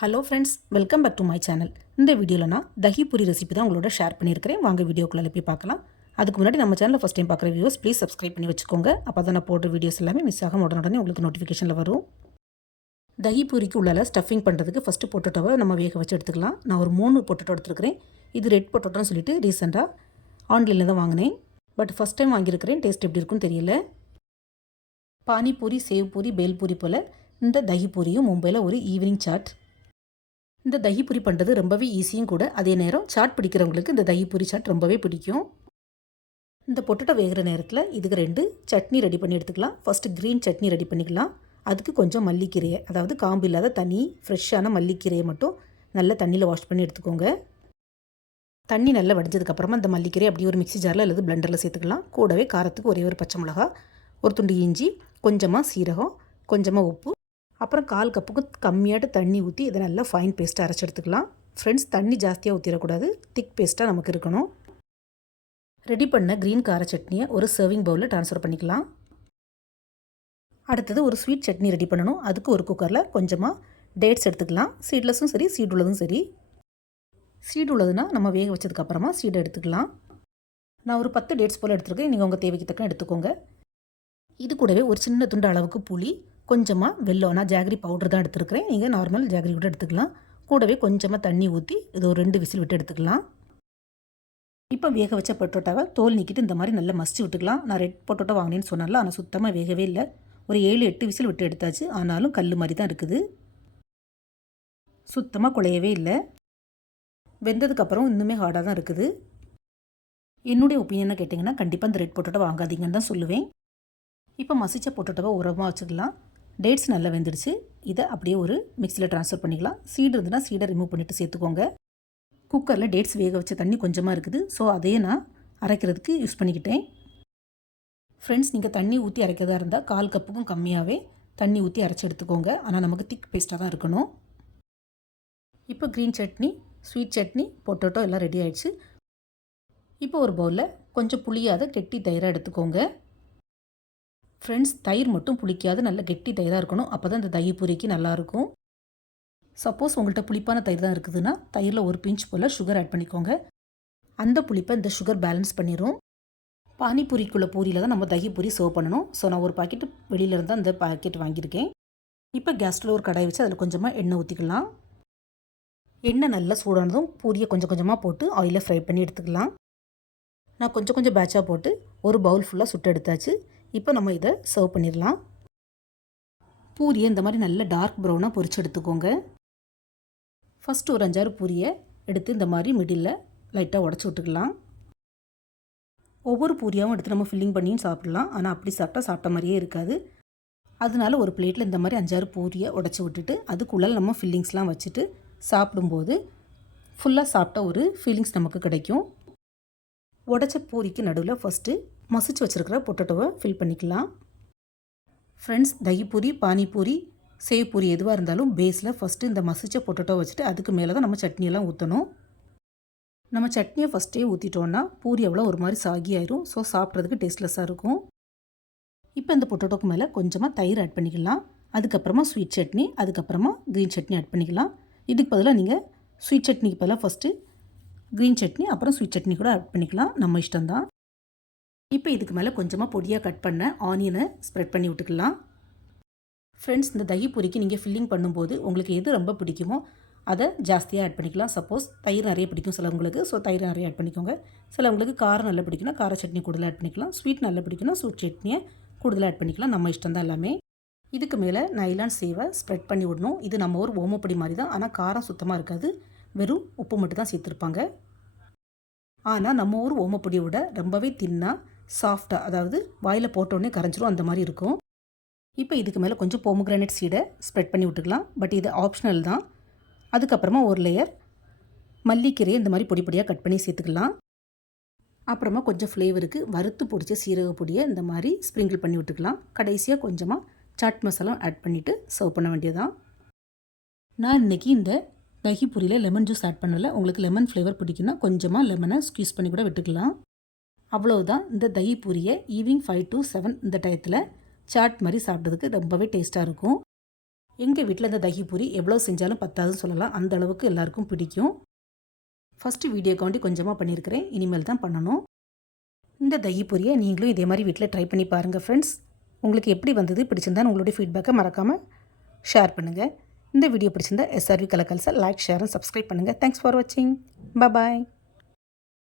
Hello friends, welcome back to my channel. இந்த வீடியோவில் நான் தஹி பூரி ரெசிபி தான் உங்களோட ஷேர் பண்ணியிருக்கிறேன். வாங்க வீடியோக்குள்ளே போய் பார்க்கலாம். அதுக்கு முன்னாடி நம்ம சேனலில் ஃபஸ்ட் டைம் பார்க்குற வியூஸ் ப்ளீஸ் சப்ஸ்கிரைப் பண்ணி வச்சுக்கோங்க. அப்போ தான் நான் போடுற வீடியோஸ் எல்லாமே மிஸ் ஆகாம உடனே உங்களுக்கு நோட்டிஃபிகேஷனில் வரும். தஹி பூரிக்கு உள்ளால ஸ்டஃபிங் பண்ணுறதுக்கு ஃபஸ்ட்டு பொட்டேட்டோவை நம்ம வேக வச்சு எடுத்துக்கலாம். நான் ஒரு 3 பொட்டேட்டோ எடுத்துருக்கிறேன். இது ரெட் பொட்டேட்டோன்னு சொல்லிட்டு ரீசெண்டாக ஆன்லைனில் தான் வாங்கினேன். பட் ஃபஸ்ட் டைம் வாங்கியிருக்கிறேன். டேஸ்ட் எப்படி இருக்குன்னு தெரியல. பானிபூரி, சேவ் பூரி, பேல் பூரி போல் இந்த தஹி பூரியும் மும்பையில் ஒரு ஈவினிங் சாட். இந்த தஹி பூரி பண்ணுறது ரொம்பவே ஈஸியும் கூட. அதே நேரம் சாட் பிடிக்கிறவங்களுக்கு இந்த தஹி பூரி சாட் ரொம்பவே பிடிக்கும். இந்த பொட்டேட்டோ வேகிற நேரத்தில் இதுக்கு 2 சட்னி ரெடி பண்ணி எடுத்துக்கலாம். ஃபஸ்ட்டு க்ரீன் சட்னி ரெடி பண்ணிக்கலாம். அதுக்கு கொஞ்சம் மல்லிக்கீரையை, அதாவது காம்பு இல்லாத தனி ஃப்ரெஷ்ஷான மல்லிக்கீரையை மட்டும் நல்ல தண்ணியில் வாஷ் பண்ணி எடுத்துக்கோங்க. தண்ணி நல்லா வடிஞ்சதுக்கப்புறமா இந்த மல்லிக்கீரை அப்படியே ஒரு மிக்ஸி ஜாரில் அல்லது பிளெண்டரில் சேர்த்துக்கலாம். கூடவே காரத்துக்கு ஒரே ஒரு பச்சை மிளகா, ஒரு துண்டு இஞ்சி, கொஞ்சமாக சீரகம், கொஞ்சமாக உப்பு, அப்புறம் 1/4 கப்புக்கு கம்மியாட்டு தண்ணி ஊற்றி இதை நல்லா ஃபைன் பேஸ்ட்டாக அரைச்சி எடுத்துக்கலாம். ஃப்ரெண்ட்ஸ், தண்ணி ஜாஸ்தியாக ஊற்றிடக்கூடாது. திக் பேஸ்ட்டாக நமக்கு இருக்கணும். ரெடி பண்ண க்ரீன் கார சட்னியை ஒரு சர்விங் பவுலில் ட்ரான்ஸ்ஃபர் பண்ணிக்கலாம். அடுத்தது ஒரு ஸ்வீட் சட்னி ரெடி பண்ணணும். அதுக்கு ஒரு குக்கரில் கொஞ்சமாக டேட்ஸ் எடுத்துக்கலாம். சீட்லெஸ்ஸும் சரி, சீட் உள்ளதும் சரி. சீடு உள்ளதுன்னா நம்ம வேக வச்சதுக்கப்புறமா சீடை எடுத்துக்கலாம். நான் ஒரு 10 டேட்ஸ் போல் எடுத்துருக்கேன். நீங்கள் உங்கள் தேவைக்கு தக்க எடுத்துக்கோங்க. இது கூடவே ஒரு சின்ன துண்டு அளவுக்கு புளி, கொஞ்சமாக வெல்லம், நான் ஜாகரி பவுடர் தான் எடுத்துருக்கிறேன். நீங்கள் நார்மல் ஜாகரி கூட எடுத்துக்கலாம். கூடவே கொஞ்சமாக தண்ணி ஊற்றி இது ஒரு 2 விசில் விட்டு எடுத்துக்கலாம். இப்போ வேக வச்ச பொட்டேட்டோவை தோல் நீக்கிட்டு இந்த மாதிரி நல்லா மசிச்சு விட்டுக்கலாம். நான் ரெட் பொட்டேட்டோ வாங்கினேன்னு சொன்னால, ஆனால் சுத்தமாக வேகவே இல்லை. ஒரு 7-8 விசில் விட்டு எடுத்தாச்சு. ஆனாலும் கல் மாதிரி தான் இருக்குது. சுத்தமாக குழையவே இல்லை. வெந்ததுக்கப்புறம் இன்னுமே ஹார்டாக தான் இருக்குது. என்னுடைய ஒப்பீனியனை கேட்டிங்கன்னா கண்டிப்பாக இந்த ரெட் பொட்டேட்டோ வாங்காதீங்கன்னு தான் சொல்லுவேன். இப்போ மசிச்ச பொட்டேட்டோவை உரமாக வச்சுக்கலாம். டேட்ஸ் நல்லா வெந்துடுச்சு. இதை அப்படியே ஒரு மிக்சியில் ட்ரான்ஸ்ஃபர் பண்ணிக்கலாம். சீடு இருந்துன்னா சீடை ரிமூவ் பண்ணிவிட்டு சேர்த்துக்கோங்க. குக்கரில் டேட்ஸ் வேக வச்ச தண்ணி கொஞ்சமாக இருக்குது. ஸோ அதையே நான் அரைக்கிறதுக்கு யூஸ் பண்ணிக்கிட்டேன். ஃப்ரெண்ட்ஸ், நீங்கள் தண்ணி ஊற்றி அரைக்கிறதா இருந்தால் 1/4 கப்புக்கும் கம்மியாகவே தண்ணி ஊற்றி அரைச்சி எடுத்துக்கோங்க. ஆனால் நமக்கு திக் பேஸ்ட்டாக தான் இருக்கணும். இப்போ green chutney, sweet chutney, potato எல்லாம் ரெடி ஆகிடுச்சு. இப்போ ஒரு பவுலில் கொஞ்சம் புளியாத கெட்டி தயிராக எடுத்துக்கோங்க. ஃப்ரெண்ட்ஸ், தயிர் மட்டும் புளிக்காது, நல்ல கெட்டி தயிராக இருக்கணும். அப்போ தான் இந்த தஹி பூரிக்கு நல்லாயிருக்கும். சப்போஸ் உங்கள்கிட்ட புளிப்பான தயிர் தான் இருக்குதுன்னா தயிரில் ஒரு பிஞ்ச் போல் சுகர் ஆட் பண்ணிக்கோங்க. அந்த புளிப்பை இந்த சுகர் பேலன்ஸ் பண்ணிடும். பானிபூரிக்குள்ள பூரியில் தான் நம்ம தஹி பூரி சர்வ் பண்ணணும். ஸோ நான் ஒரு பாக்கெட் வெளியிலேருந்து அந்த பாக்கெட் வாங்கியிருக்கேன். இப்போ கேஸ்டில் ஒரு கடாய் வச்சு அதில் கொஞ்சமாக எண்ணெய் ஊற்றிக்கலாம். எண்ணெய் நல்லா சூடானதும் பூரியை கொஞ்சம் கொஞ்சமாக போட்டு ஆயிலில் ஃப்ரை பண்ணி எடுத்துக்கலாம். நான் கொஞ்சம் பேட்சாக போட்டு ஒரு பவுல் ஃபுல்லாக சுட்டு எடுத்தாச்சு. இப்போ நம்ம இதை சர்வ் பண்ணிடலாம். பூரியை இந்த மாதிரி நல்ல டார்க் ப்ரௌனாக பொரிச்சு எடுத்துக்கோங்க. ஃபஸ்ட்டு ஒரு 5-6 பூரியை எடுத்து இந்த மாதிரி மிடில் லைட்டாக உடச்சி விட்டுக்கலாம். ஒவ்வொரு பூரியாகவும் எடுத்து நம்ம ஃபில்லிங் பண்ணியும் சாப்பிடலாம். ஆனால் அப்படி சாப்பிட்ட மாதிரியே இருக்காது. அதனால ஒரு பிளேட்டில் இந்த மாதிரி 5-6 பூரியை உடச்சி விட்டுட்டு அதுக்குள்ளே நம்ம ஃபில்லிங்ஸ்லாம் வச்சுட்டு சாப்பிடும்போது ஃபுல்லாக சாப்பிட்ட ஒரு ஃபீலிங்ஸ் நமக்கு கிடைக்கும். உடச்ச பூரிக்கு நடுவில் ஃபஸ்ட்டு மசிச்சு வச்சுருக்கிற பொட்டேட்டோவை ஃபில் பண்ணிக்கலாம். ஃப்ரெண்ட்ஸ், தஹி பூரி, பானிபூரி, சேவ் பூரி எதுவாக இருந்தாலும் பேஸில் ஃபஸ்ட்டு இந்த மசிச்ச பொட்டேட்டோ வச்சுட்டு அதுக்கு மேலே தான் நம்ம சட்னியெல்லாம் ஊற்றணும். நம்ம சட்னியை ஃபஸ்ட்டே ஊற்றிட்டோன்னா பூரி எவ்வளோ ஒரு மாதிரி சாகி ஆயிரும். ஸோ சாப்பிட்றதுக்கு டேஸ்ட்லெஸ்ஸாக இருக்கும். இப்போ இந்த பொட்டேட்டோக்கு மேலே கொஞ்சமாக தயிர் ஆட் பண்ணிக்கலாம். அதுக்கப்புறமா ஸ்வீட் சட்னி, அதுக்கப்புறமா க்ரீன் சட்னி ஆட் பண்ணிக்கலாம். இதுக்கு பதிலாக நீங்கள் ஸ்வீட் சட்னிக்கு பதிலாக ஃபஸ்ட்டு க்ரீன் சட்னி அப்புறம் ஸ்வீட் சட்னி கூட ஆட் பண்ணிக்கலாம். நம்ம இஷ்டம்தான். இப்போ இதுக்கு மேலே கொஞ்சமாக பொடியாக கட் பண்ண ஆனியனை ஸ்ப்ரெட் பண்ணி விட்டுக்கலாம். ஃப்ரெண்ட்ஸ், இந்த தஹி பூரிக்கு நீங்கள் ஃபில்லிங் பண்ணும்போது உங்களுக்கு எது ரொம்ப பிடிக்குமோ அதை ஜாஸ்தியாக ஆட் பண்ணிக்கலாம். சப்போஸ் தயிர் நிறைய பிடிக்கும் சிலவங்களுக்கு, ஸோ தயிர் நிறைய ஆட் பண்ணிக்கோங்க. சிலவங்களுக்கு காரம் நல்லா பிடிக்குன்னா கார சட்னி கூடுதலாக ஆட் பண்ணிக்கலாம். ஸ்வீட் நல்லா பிடிக்குன்னா ஸ்வீட் சட்னியை கூடுதலாக ஆட் பண்ணிக்கலாம். நம்ம இஷ்டம் தான் எல்லாமே. இதுக்கு மேலே நைலான் சேவை ஸ்ப்ரெட் பண்ணி விடணும். இது நம்ம ஒரு ஓமப்பொடி மாதிரி தான். ஆனால் காரம் சுத்தமாக இருக்காது. வெறும் உப்பு மட்டும் தான் சேர்த்துருப்பாங்க. ஆனால் நம்ம ஊர் ஓமப்பொடியை விட ரொம்பவே தின்னாக சாஃப்டாக, அதாவது வாயில் போட்டோடனே கரைஞ்சிரும், அந்த மாதிரி இருக்கும். இப்போ இதுக்கு மேலே கொஞ்சம் போமோகிரானேட் சீடை ஸ்ப்ரெட் பண்ணி விட்டுக்கலாம். பட் இது ஆப்ஷனல் தான். அதுக்கப்புறமா ஒரு லேயர் மல்லிக்கீரையை இந்த மாதிரி பொடி பொடியாக கட் பண்ணி சேர்த்துக்கலாம். அப்புறமா கொஞ்சம் ஃப்ளேவருக்கு வறுத்து பொடிச்ச சீரக பொடியை இந்த மாதிரி ஸ்ப்ரிங்கிள் பண்ணி விட்டுக்கலாம். கடைசியாக கொஞ்சமாக சாட் மசாலா ஆட் பண்ணிவிட்டு சர்வ் பண்ண வேண்டியதான். நான் இன்றைக்கி இந்த தஹி பூரியில் லெமன் ஜூஸ் ஆட் பண்ணலை. உங்களுக்கு லெமன் ஃப்ளேவர் பிடிக்குன்னா கொஞ்சமாக லெமனை ஸ்க்வீஸ் பண்ணி கூட விட்டுக்கலாம். அவ்வளவுதான். இந்த தஹி பூரியை ஈவினிங் 5 to 7 இந்த டயத்தில் சாட் மாதிரி சாப்பிட்றதுக்கு ரொம்பவே டேஸ்ட்டாக இருக்கும். எங்கள் வீட்டில் இந்த தகி பூரி எவ்வளோ செஞ்சாலும் பத்தாதுன்னு சொல்லலாம், அந்த அளவுக்கு எல்லாருக்கும் பிடிக்கும். ஃபஸ்ட்டு வீடியோக்காண்டி கொஞ்சமாக பண்ணியிருக்கிறேன், இனிமேல் தான் பண்ணணும். இந்த தகி பூரியை நீங்களும் இதே மாதிரி வீட்டில் ட்ரை பண்ணி பாருங்கள் ஃப்ரெண்ட்ஸ். உங்களுக்கு எப்படி வந்தது, பிடிச்சிருந்தான்னு உங்களுடைய ஃபீட்பேக்கை மறக்காமல் ஷேர் பண்ணுங்கள். இந்த வீடியோ பிடிச்சிருந்தா SRV கலக்கல்ஸை லைக், ஷேர் அண்ட் சப்ஸ்கிரைப் பண்ணுங்கள். தேங்க்ஸ் ஃபார் வாட்சிங். பாய்.